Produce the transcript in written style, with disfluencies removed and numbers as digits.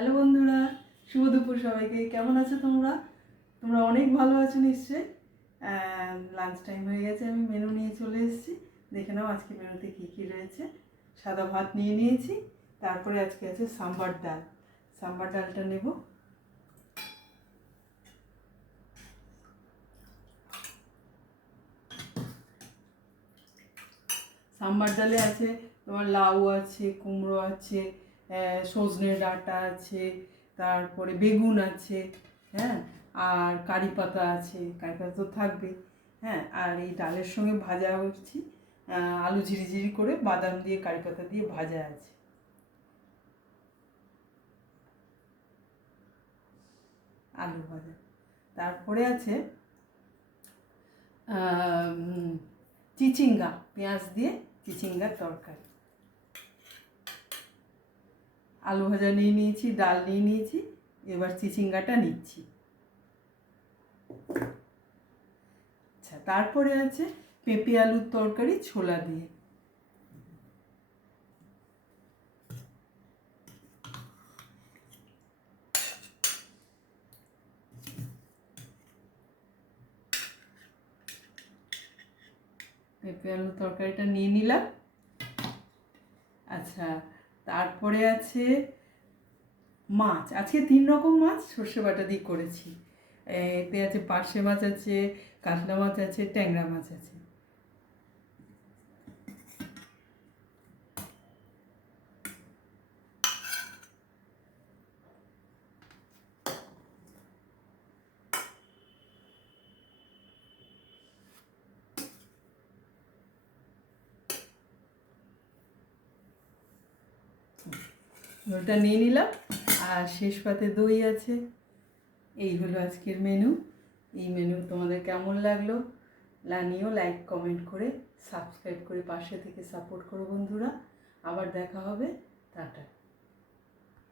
Hello বন্ধুরা, শুভ দুপুর সবাইকে। কেমন আছো তোমরা? তোমরা অনেক ভালো আছো নিশ্চয়ই। লাঞ্চ টাইম হয়ে গেছে, আমি মেনু নিয়ে চলে এসেছি। দেখে নাও আজকে মেনুতে কী কী রয়েছে। সাদা ভাত নিয়ে নিয়েছি, তারপরে আজকে আছে সাম্বার ডাল। সাম্বার ডালটা নেব। সাম্বার ডালে আছে তোমার লাউ আছে, কুমড়ো আছে, সজনে ডাঁটা আছে, তারপরে বেগুন আছে, হ্যাঁ, আর কারি পাতা আছে। কারি পাতা তো থাকবে, হ্যাঁ। আর এই ডালের সঙ্গে ভাজা হচ্ছে আলু ঝিরিঝিরি করে, বাদাম দিয়ে কারি পাতা দিয়ে ভাজা আছে, আলু ভাজা। তারপরে আছে চিচিঙ্গা, পেঁয়াজ দিয়ে চিচিঙ্গার তরকারি। আলু ভাজা নিয়ে নিয়েছি, ডাল নিয়ে নিয়েছি, এবার চিচিঙ্গাটা নিচ্ছি। আচ্ছা, তারপরে আছে পেঁপে আলুর তরকারি ছোলা দিয়ে। পেঁপে আলুর তরকারিটা নিয়ে নিলাম। আচ্ছা, তারপরে আছে মাছ। আজকে 3 রকম মাছ সর্ষে বাটা দিয়ে করেছি। এতে আছে পার্শে মাছ আছে, কাতলা মাছ আছে, ট্যাংরা মাছ আছে। ঝোলটা নিয়ে নিলাম, আর শেষ পাতে দই আছে। এই হলো আজকের মেনু। এই মেনু তোমাদের কেমন লাগলো জানিও, লাইক কমেন্ট করে সাবস্ক্রাইব করে পাশে থেকে সাপোর্ট করো বন্ধুরা। আবার দেখা হবে, টাটা।